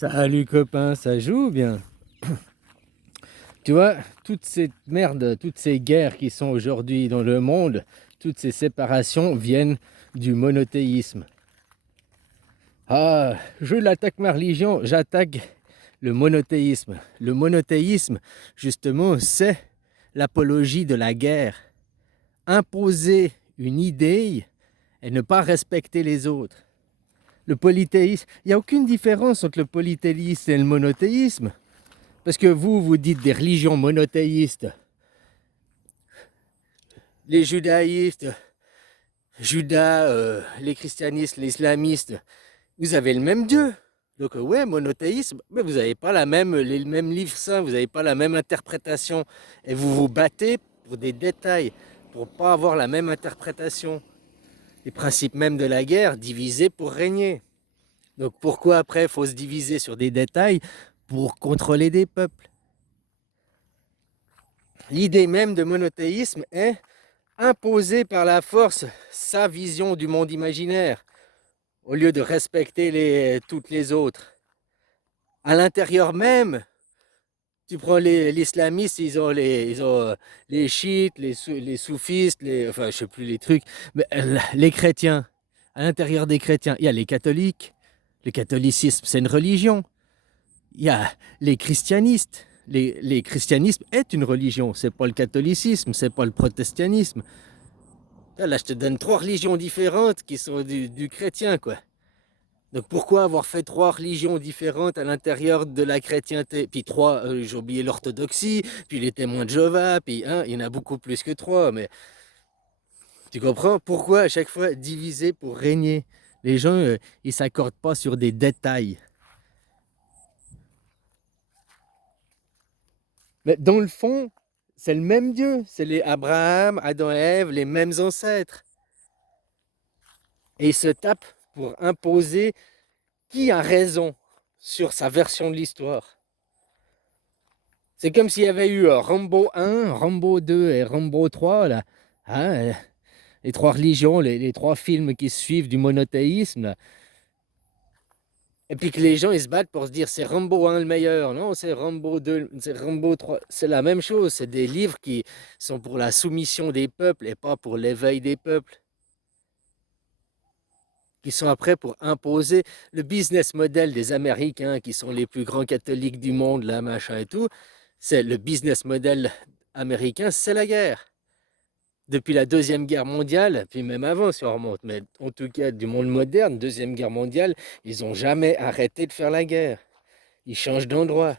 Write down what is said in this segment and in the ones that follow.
Salut copain, ça joue bien. Tu vois, toute cette merde, toutes ces guerres qui sont aujourd'hui dans le monde, toutes ces séparations viennent du monothéisme. Ah, je l'attaque ma religion, j'attaque le monothéisme. Le monothéisme, justement, c'est l'apologie de la guerre. Imposer une idée et ne pas respecter les autres. Le polythéisme, il n'y a aucune différence entre le polythéisme et le monothéisme. Parce que vous dites des religions monothéistes. Les judaïstes, Judas, les christianistes, les islamistes, vous avez le même Dieu. Donc ouais, monothéisme, mais vous n'avez pas les mêmes livres saints, vous n'avez pas la même interprétation. Et vous vous battez pour des détails, pour ne pas avoir la même interprétation. Les principes même de la guerre, diviser pour régner. Donc pourquoi après il faut se diviser sur des détails pour contrôler des peuples? L'idée même de monothéisme est imposer par la force sa vision du monde imaginaire, au lieu de respecter toutes les autres. À l'intérieur même, tu prends les islamistes, ils ont les chiites, les soufistes, enfin je sais plus les trucs, mais les chrétiens. À l'intérieur des chrétiens, il y a les catholiques. Le catholicisme, c'est une religion. Il y a les christianistes. Les christianisme est une religion. C'est pas le catholicisme, c'est pas le protestantisme. Là, je te donne 3 religions différentes qui sont du chrétien, quoi. Donc pourquoi avoir fait 3 religions différentes à l'intérieur de la chrétienté? Puis 3, j'ai oublié l'orthodoxie, puis les témoins de Jéhovah, puis il y en a beaucoup plus que 3, mais tu comprends pourquoi à chaque fois diviser pour régner? Les gens, ils s'accordent pas sur des détails. Mais dans le fond, c'est le même Dieu. C'est les Abraham, Adam et Ève, les mêmes ancêtres. Et ils se tapent pour imposer qui a raison sur sa version de l'histoire. C'est comme s'il y avait eu Rambo 1, Rambo 2 et Rambo 3, là. Hein, les 3 religions, les 3 films qui suivent du monothéisme, là. Et puis que les gens ils se battent pour se dire c'est Rambo 1 le meilleur, non, c'est Rambo 2, c'est Rambo 3, c'est la même chose, c'est des livres qui sont pour la soumission des peuples et pas pour l'éveil des peuples, qui sont après pour imposer le business model des Américains qui sont les plus grands catholiques du monde, là, machin et tout, c'est le business model américain, c'est la guerre. Depuis la Deuxième Guerre mondiale, puis même avant si on remonte, mais en tout cas du monde moderne, Deuxième Guerre mondiale, ils n'ont jamais arrêté de faire la guerre. Ils changent d'endroit.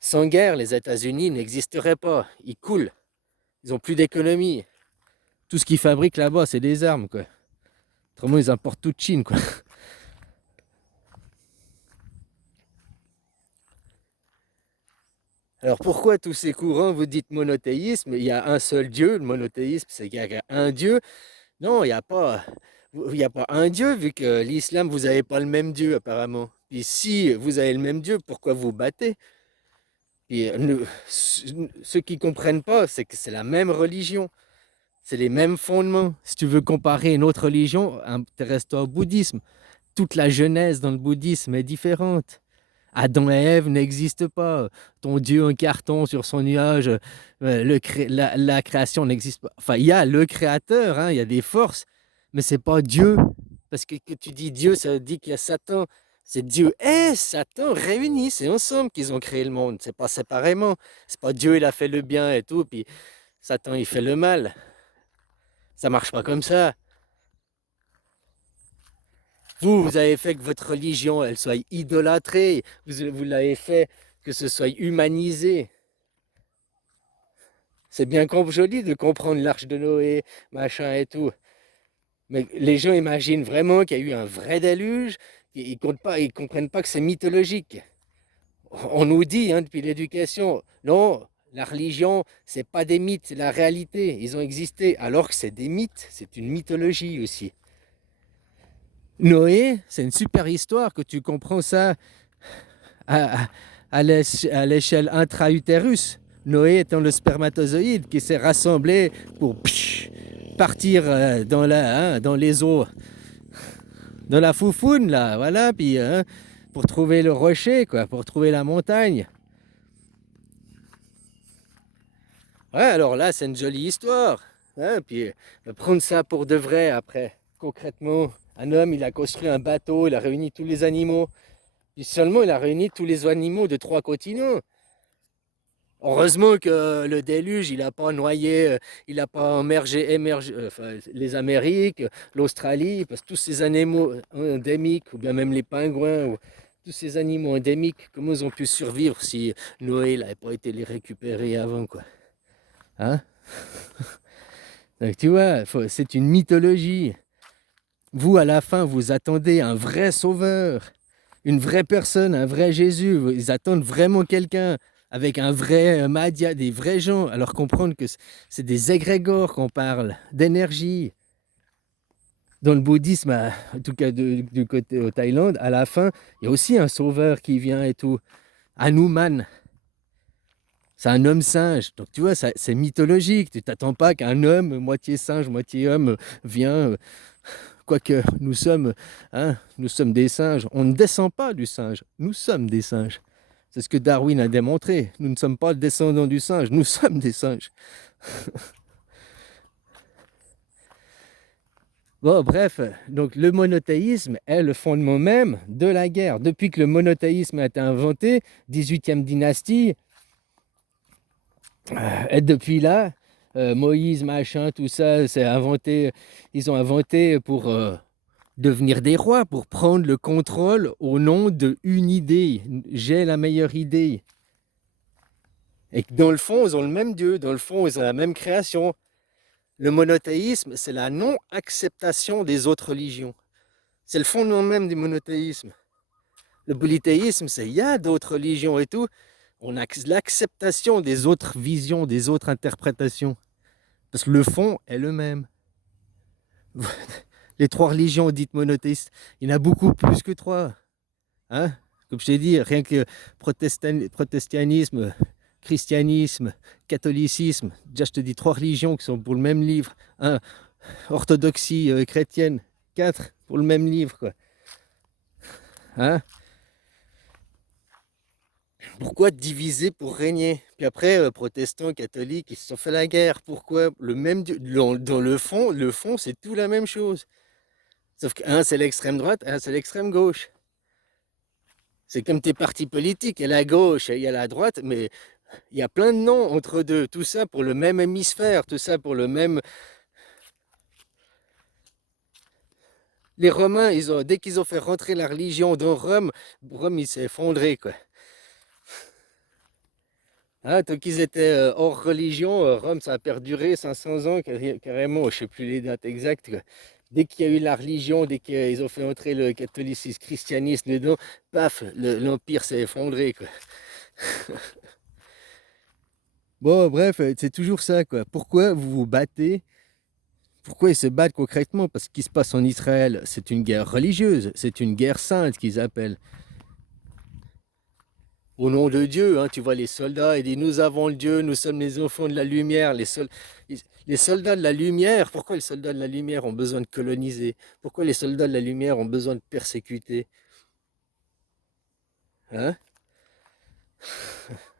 Sans guerre, les États-Unis n'existeraient pas. Ils coulent. Ils n'ont plus d'économie. Tout ce qu'ils fabriquent là-bas, c'est des armes, quoi. Autrement, ils importent tout de Chine, quoi. Alors pourquoi tous ces courants, vous dites monothéisme? Il y a un seul Dieu, le monothéisme, c'est qu'il y a un Dieu. Non, il y a pas un Dieu, vu que l'islam, vous n'avez pas le même Dieu, apparemment. Puis si vous avez le même Dieu, pourquoi vous battez? Puis ceux qui ne comprennent pas, c'est que c'est la même religion. C'est les mêmes fondements. Si tu veux comparer une autre religion, intéresse-toi au bouddhisme. Toute la genèse dans le bouddhisme est différente. Adam et Ève n'existent pas. Ton Dieu en carton sur son nuage, la création n'existe pas. Enfin, il y a le créateur, hein, il y a des forces, mais c'est pas Dieu. Parce que tu dis Dieu, ça dit qu'il y a Satan. C'est Dieu et Satan réunis, c'est ensemble qu'ils ont créé le monde. C'est pas séparément. C'est pas Dieu, il a fait le bien et tout, puis Satan, il fait le mal. Ça marche pas comme ça. Vous avez fait que votre religion, elle soit idolâtrée. Vous l'avez fait que ce soit humanisé. C'est bien joli de comprendre l'arche de Noé, machin et tout. Mais les gens imaginent vraiment qu'il y a eu un vrai déluge. Ils ne comprennent pas que c'est mythologique. On nous dit hein, depuis l'éducation, non, la religion, c'est pas des mythes, c'est la réalité. Ils ont existé, alors que c'est des mythes, c'est une mythologie aussi. Noé, c'est une super histoire que tu comprends ça à, à l'échelle intra-utérus. Noé étant le spermatozoïde qui s'est rassemblé pour partir dans les eaux, dans la foufoune, là, voilà, puis pour trouver le rocher, quoi, pour trouver la montagne. Ouais, alors là, c'est une jolie histoire. Hein, puis prendre ça pour de vrai après. Concrètement, un homme, il a construit un bateau, il a réuni tous les animaux. Puis seulement, il a réuni tous les animaux de 3 continents. Heureusement que le déluge, il n'a pas noyé, il n'a pas émergé enfin, les Amériques, l'Australie, parce que tous ces animaux endémiques, ou bien même les pingouins, ou tous ces animaux endémiques, comment ils ont pu survivre si Noé n'avait pas été les récupérer avant, quoi. Hein? Donc tu vois, c'est une mythologie. Vous, à la fin, vous attendez un vrai sauveur, une vraie personne, un vrai Jésus. Ils attendent vraiment quelqu'un avec un vrai Madia, des vrais gens. Alors comprendre que c'est des égrégores qu'on parle, d'énergie. Dans le bouddhisme, en tout cas du côté au Thaïlande, à la fin, il y a aussi un sauveur qui vient et tout. Hanuman. C'est un homme singe. Donc tu vois, c'est mythologique. Tu t'attends pas qu'un homme, moitié singe, moitié homme, vient. Quoique nous sommes des singes. On ne descend pas du singe. Nous sommes des singes. C'est ce que Darwin a démontré. Nous ne sommes pas descendants du singe. Nous sommes des singes. Bon, bref, donc le monothéisme est le fondement même de la guerre. Depuis que le monothéisme a été inventé, 18e dynastie, et depuis là, Moïse, machin, tout ça, c'est inventé, ils ont inventé pour devenir des rois, pour prendre le contrôle au nom d'une idée. J'ai la meilleure idée. Et que dans le fond, ils ont le même Dieu, dans le fond, ils ont la même création. Le monothéisme, c'est la non-acceptation des autres religions. C'est le fondement même du monothéisme. Le polythéisme, c'est il y a d'autres religions et tout. On a l'acceptation des autres visions, des autres interprétations. Parce que le fond est le même. Les 3 religions dites monothéistes, il y en a beaucoup plus que 3. Hein? Comme je t'ai dit, rien que protestantisme, christianisme, catholicisme, déjà je te dis 3 religions qui sont pour le même livre. Orthodoxie chrétienne, 4 pour le même livre, quoi. Hein? Pourquoi diviser pour régner? Puis après, protestants, catholiques, ils se sont fait la guerre. Pourquoi? Le même Dieu. Dans le fond, c'est tout la même chose. Sauf qu'un, c'est l'extrême droite, un, c'est l'extrême gauche. C'est comme tes partis politiques, il y a la gauche, il y a la droite, mais il y a plein de noms entre deux. Tout ça pour le même hémisphère, tout ça pour le même... Les Romains, dès qu'ils ont fait rentrer la religion dans Rome, Rome, il s'est effondré, quoi. Hein, tant qu'ils étaient hors religion, Rome, ça a perduré 500 ans, carrément, je ne sais plus les dates exactes, quoi. Dès qu'il y a eu la religion, dès qu'ils ont fait entrer le catholicisme, le christianisme dedans, paf, l'empire s'est effondré, quoi. Bon, bref, c'est toujours ça, quoi. Pourquoi vous vous battez? Pourquoi ils se battent concrètement? Parce que ce qui se passe en Israël, c'est une guerre religieuse, c'est une guerre sainte qu'ils appellent. Au nom de Dieu, hein, tu vois les soldats, ils disent nous avons le Dieu, nous sommes les enfants de la lumière. Les soldats de la lumière, pourquoi les soldats de la lumière ont besoin de coloniser? Pourquoi les soldats de la lumière ont besoin de persécuter? Hein?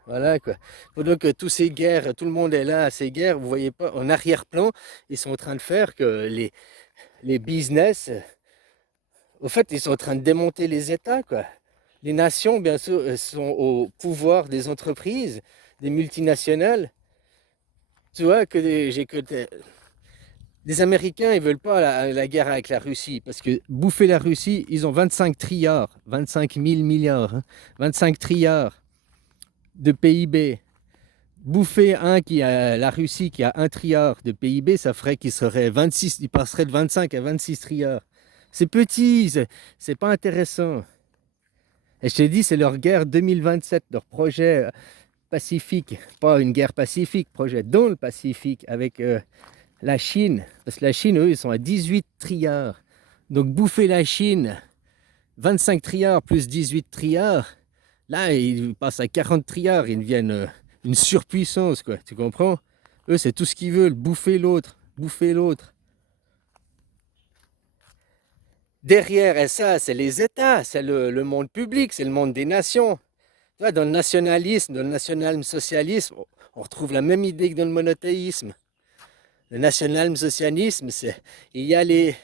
Voilà quoi. Pendant que toutes ces guerres, tout le monde est là à ces guerres, vous voyez pas, en arrière-plan, ils sont en train de faire que les business, au fait, ils sont en train de démonter les États, quoi. Les nations, bien sûr, sont au pouvoir des entreprises, des multinationales. Tu vois que les Américains, ils veulent pas la guerre avec la Russie, parce que bouffer la Russie, ils ont 25 trilliards, 25 000 milliards, hein, 25 trilliards de PIB. Bouffer la Russie qui a 1 trilliard de PIB, ça ferait qu'il serait 26, il passerait de 25 à 26 trilliards. C'est petit, c'est pas intéressant. Et je te dis, c'est leur guerre 2027, leur projet pacifique, pas une guerre pacifique, projet dans le Pacifique avec la Chine. Parce que la Chine, eux, ils sont à 18 trilliards. Donc bouffer la Chine, 25 trilliards plus 18 trilliards, là, ils passent à 40 trilliards, ils deviennent une surpuissance, quoi. Tu comprends? Eux, c'est tout ce qu'ils veulent, bouffer l'autre, bouffer l'autre. Derrière, et ça, c'est les États, c'est le monde public, c'est le monde des nations. Tu vois, dans le nationalisme, dans le national-socialisme, on retrouve la même idée que dans le monothéisme. Le national-socialisme, c'est il y a les,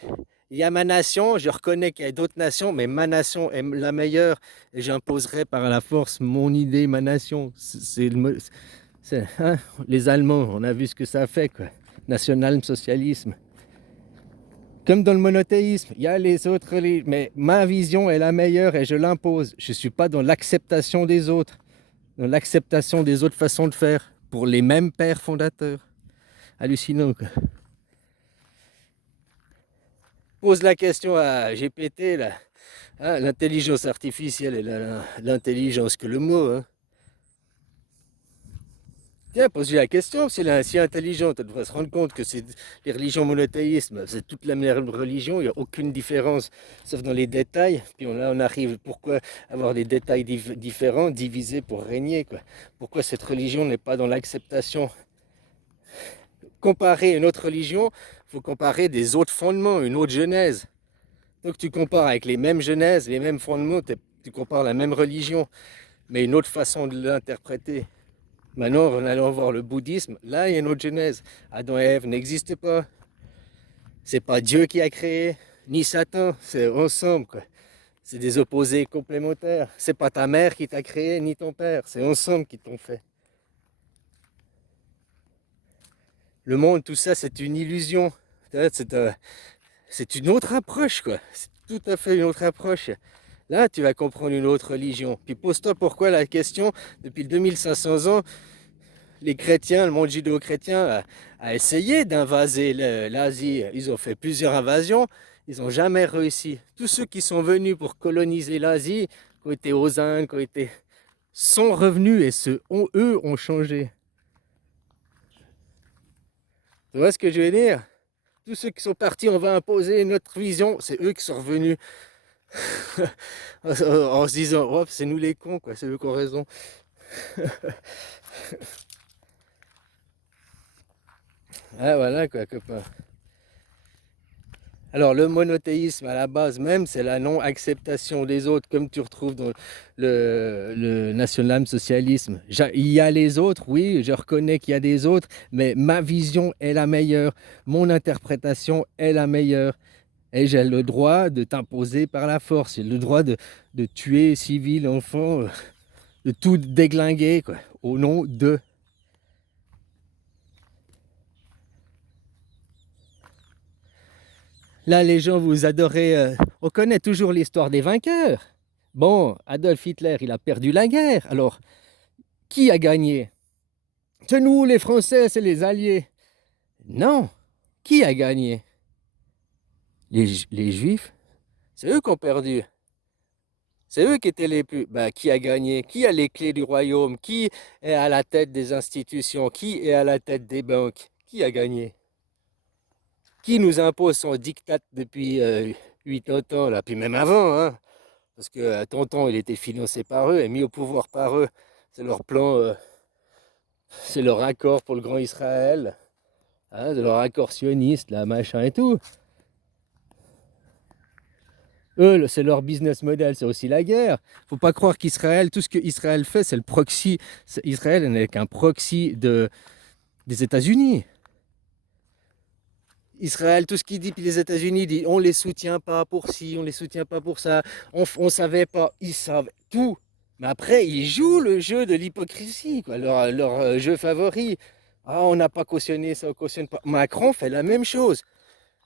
il y a ma nation, je reconnais qu'il y a d'autres nations, mais ma nation est la meilleure et j'imposerai par la force mon idée, ma nation. Hein, les Allemands, on a vu ce que ça fait, quoi. National-socialisme. Comme dans le monothéisme, il y a les autres, mais ma vision est la meilleure et je l'impose. Je ne suis pas dans l'acceptation des autres, dans l'acceptation des autres façons de faire, pour les mêmes pères fondateurs. Hallucinant, quoi. Pose la question à GPT, là. Hein, l'intelligence artificielle et l'intelligence que le mot. Hein. Tiens, pose-lui la question, si elle est si intelligente, elle devrait se rendre compte que c'est les religions monothéismes, c'est toute la même religion, il n'y a aucune différence, sauf dans les détails. Puis là, on arrive, pourquoi avoir des détails différents, divisés pour régner, quoi. Pourquoi cette religion n'est pas dans l'acceptation? Comparer une autre religion, il faut comparer des autres fondements, une autre genèse. Donc tu compares avec les mêmes genèses, les mêmes fondements, tu compares la même religion, mais une autre façon de l'interpréter. Maintenant, en allant voir le bouddhisme, là, il y a une autre genèse. Adam et Ève n'existent pas. C'est pas Dieu qui a créé, ni Satan, c'est ensemble, quoi. C'est des opposés complémentaires. C'est pas ta mère qui t'a créé, ni ton père, c'est ensemble qui t'ont fait. Le monde, tout ça, c'est une illusion. C'est une autre approche, quoi. C'est tout à fait une autre approche. Là, tu vas comprendre une autre religion. Puis pose-toi pourquoi la question, depuis 2500 ans, les chrétiens, le monde judéo-chrétien a essayé d'invaser l'Asie. Ils ont fait plusieurs invasions, ils n'ont jamais réussi. Tous ceux qui sont venus pour coloniser l'Asie, qui ont été aux Indes, sont revenus et eux ont changé. Tu vois ce que je veux dire? Tous ceux qui sont partis, on va imposer notre vision, c'est eux qui sont revenus en se disant, oh, c'est nous les cons, quoi, c'est eux qui ont raison. Ah voilà quoi, copain. Alors le monothéisme à la base même, c'est la non-acceptation des autres, comme tu retrouves dans le national-socialisme. Il y a les autres, oui, je reconnais qu'il y a des autres, mais ma vision est la meilleure, mon interprétation est la meilleure. Et j'ai le droit de t'imposer par la force, j'ai le droit de tuer civils, enfants, de tout déglinguer, quoi, au nom de... Là, les gens, vous adorez... on connaît toujours l'histoire des vainqueurs. Bon, Adolf Hitler, il a perdu la guerre. Alors, qui a gagné? C'est nous, les Français, c'est les Alliés. Non. Qui a gagné? Les Juifs. C'est eux qui ont perdu. C'est eux qui étaient les plus... Ben, qui a gagné? Qui a les clés du royaume? Qui est à la tête des institutions? Qui est à la tête des banques? Qui a gagné? Qui nous impose son diktat depuis 80 ans, là, puis même avant, hein? Parce que Tonton, il était financé par eux et mis au pouvoir par eux. C'est leur plan, c'est leur accord pour le grand Israël, hein, de leur accord sioniste, là, machin et tout. Eux, c'est leur business model, c'est aussi la guerre. Faut pas croire qu'Israël, tout ce qu'Israël fait, c'est le proxy. Israël n'est qu'un proxy des États-Unis. Israël, tout ce qu'il dit, puis les États-Unis disent on les soutient pas pour ci, on les soutient pas pour ça, on savait pas, ils savent tout. Mais après, ils jouent le jeu de l'hypocrisie, quoi, leur jeu favori. Ah, on n'a pas cautionné ça, on cautionne pas. Macron fait la même chose.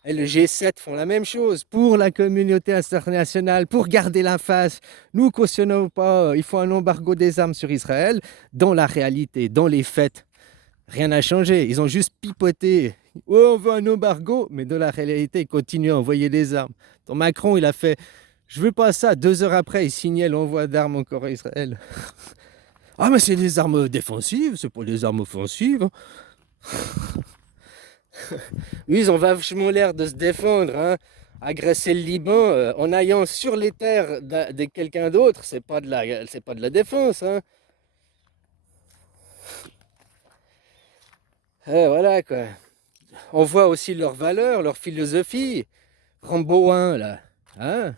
Et le G7 font la même chose pour la communauté internationale, pour garder la face. Nous cautionnons pas, il faut un embargo des armes sur Israël. Dans la réalité, dans les faits, rien n'a changé. Ils ont juste pipoté. Oh, on veut un embargo, mais dans la réalité, ils continuent à envoyer des armes. Donc Macron, il a fait, je veux pas ça. 2 heures après, il signait l'envoi d'armes encore à Israël. Ah, mais c'est des armes défensives, c'est pas des armes offensives. Oui, ils ont vachement l'air de se défendre, hein. Agresser le Liban en allant sur les terres de quelqu'un d'autre, c'est pas de la défense, hein. Voilà quoi. On voit aussi leurs valeurs, leur philosophie. Rambo 1, là. Hein?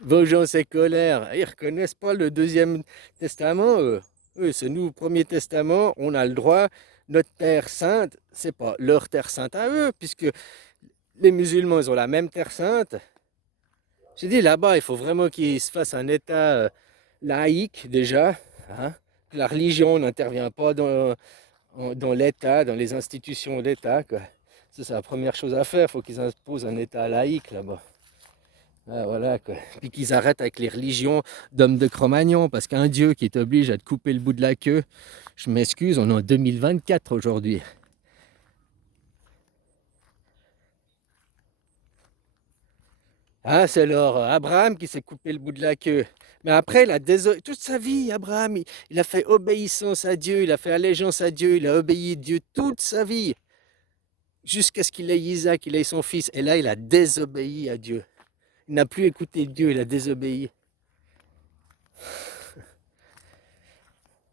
Vengeance et colère. Ils reconnaissent pas le deuxième testament, eux. Eux, c'est nous, premier testament, on a le droit. Notre terre sainte, c'est pas leur terre sainte à eux, puisque les musulmans, ils ont la même terre sainte. J'ai dit là-bas, il faut vraiment qu'il se fasse un État laïque déjà, hein, que la religion n'intervient pas dans l'État, dans les institutions d'État, quoi. Ça, c'est la première chose à faire. Il faut qu'ils imposent un État laïque là-bas. Ah, voilà, quoi. Puis qu'ils arrêtent avec les religions d'hommes de Cro-Magnon, parce qu'un Dieu qui t'oblige à te couper le bout de la queue, je m'excuse, on est en 2024 aujourd'hui. Ah, c'est alors Abraham qui s'est coupé le bout de la queue. Mais après, toute sa vie, Abraham, il a fait obéissance à Dieu, il a fait allégeance à Dieu, il a obéi à Dieu toute sa vie, jusqu'à ce qu'il ait Isaac, il ait son fils. Et là, il a désobéi à Dieu. Il n'a plus écouté Dieu, il a désobéi.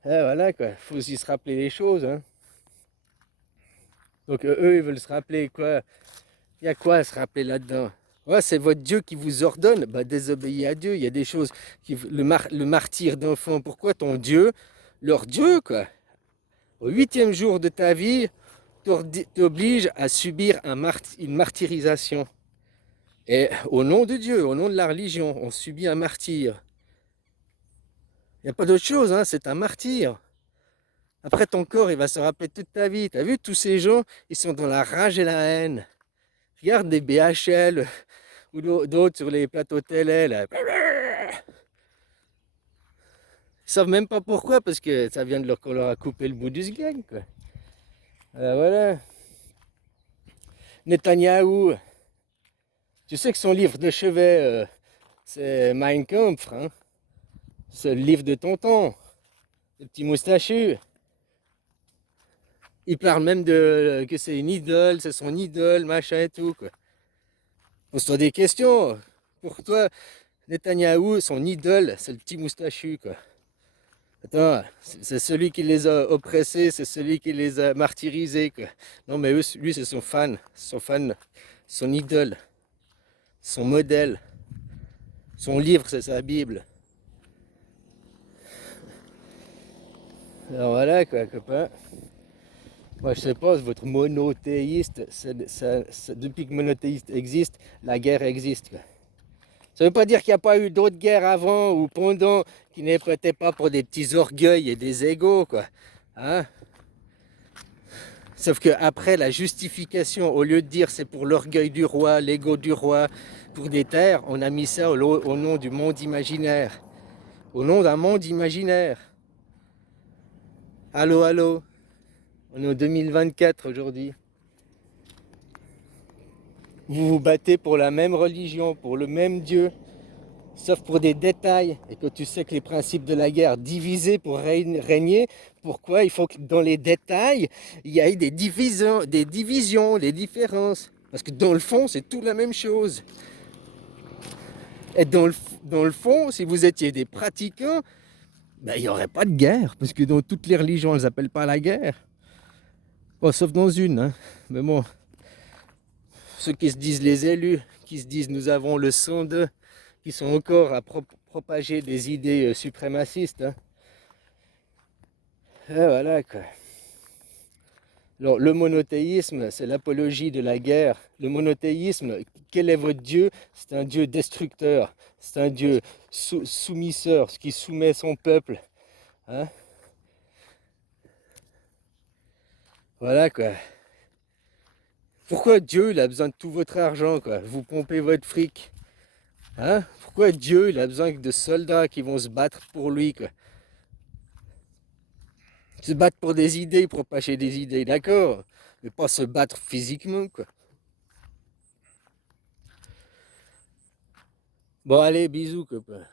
Ah, voilà, quoi. Il faut aussi se rappeler les choses, hein. Donc, eux, ils veulent se rappeler quoi? Il y a quoi à se rappeler là-dedans? Ouais, c'est votre Dieu qui vous ordonne, bah, désobéir à Dieu. Il y a des choses, le martyr d'enfant, pourquoi ton Dieu, leur Dieu, quoi, au 8e jour de ta vie, t'oblige à subir une martyrisation. Et au nom de Dieu, au nom de la religion, on subit un martyr. Il n'y a pas d'autre chose, hein, c'est un martyr. Après, ton corps, il va se rappeler toute ta vie. Tu as vu, tous ces gens, ils sont dans la rage et la haine. Regarde des BHL ou d'autres sur les plateaux télé, là. Ils savent même pas pourquoi, parce que ça vient de leur qu'on leur a coupé le bout du sgag, quoi. Voilà. Netanyahou, tu sais que son livre de chevet, c'est Mein Kampf, hein. C'est le livre de tonton, le petit moustachu. Il parle même de que c'est une idole, c'est son idole, machin et tout, quoi. Pose-toi des questions. Pour toi, Netanyahou, son idole, c'est le petit moustachu, quoi. Attends, c'est celui qui les a oppressés, c'est celui qui les a martyrisés, quoi. Non, mais lui, c'est son fan, son idole, son modèle, son livre, c'est sa Bible. Alors voilà, quoi, copain. Moi, je sais pas, votre monothéiste, depuis que monothéiste existe, la guerre existe, quoi. Ça veut pas dire qu'il n'y a pas eu d'autres guerres avant ou pendant qui n'étaient pas pour des petits orgueils et des égaux, quoi. Hein? Sauf qu'après la justification, au lieu de dire c'est pour l'orgueil du roi, l'ego du roi, pour des terres, on a mis ça au nom du monde imaginaire. Au nom d'un monde imaginaire. Allô, allô. On est en 2024 aujourd'hui. Vous vous battez pour la même religion, pour le même Dieu, sauf pour des détails. Et que tu sais que les principes de la guerre, diviser pour régner, pourquoi il faut que dans les détails, il y ait des divisions, des différences. Parce que dans le fond, c'est tout la même chose. Et dans le fond, si vous étiez des pratiquants, ben, il n'y aurait pas de guerre. Parce que dans toutes les religions, elles n'appellent pas la guerre. Bon, sauf dans une, hein. Mais bon, ceux qui se disent les élus, qui se disent nous avons le sang d'eux, qui sont encore à propager des idées suprémacistes, hein. Et voilà, quoi. Alors, le monothéisme, c'est l'apologie de la guerre. Le monothéisme, quel est votre Dieu? C'est un Dieu destructeur. C'est un Dieu soummisseur, ce qui soumet son peuple, hein. Voilà, quoi. Pourquoi Dieu, il a besoin de tout votre argent, quoi? Vous pompez votre fric, hein? Pourquoi Dieu, il a besoin de soldats qui vont se battre pour lui, quoi? Se battre pour des idées, propager des idées, d'accord? Mais pas se battre physiquement, quoi. Bon, allez, bisous, copain.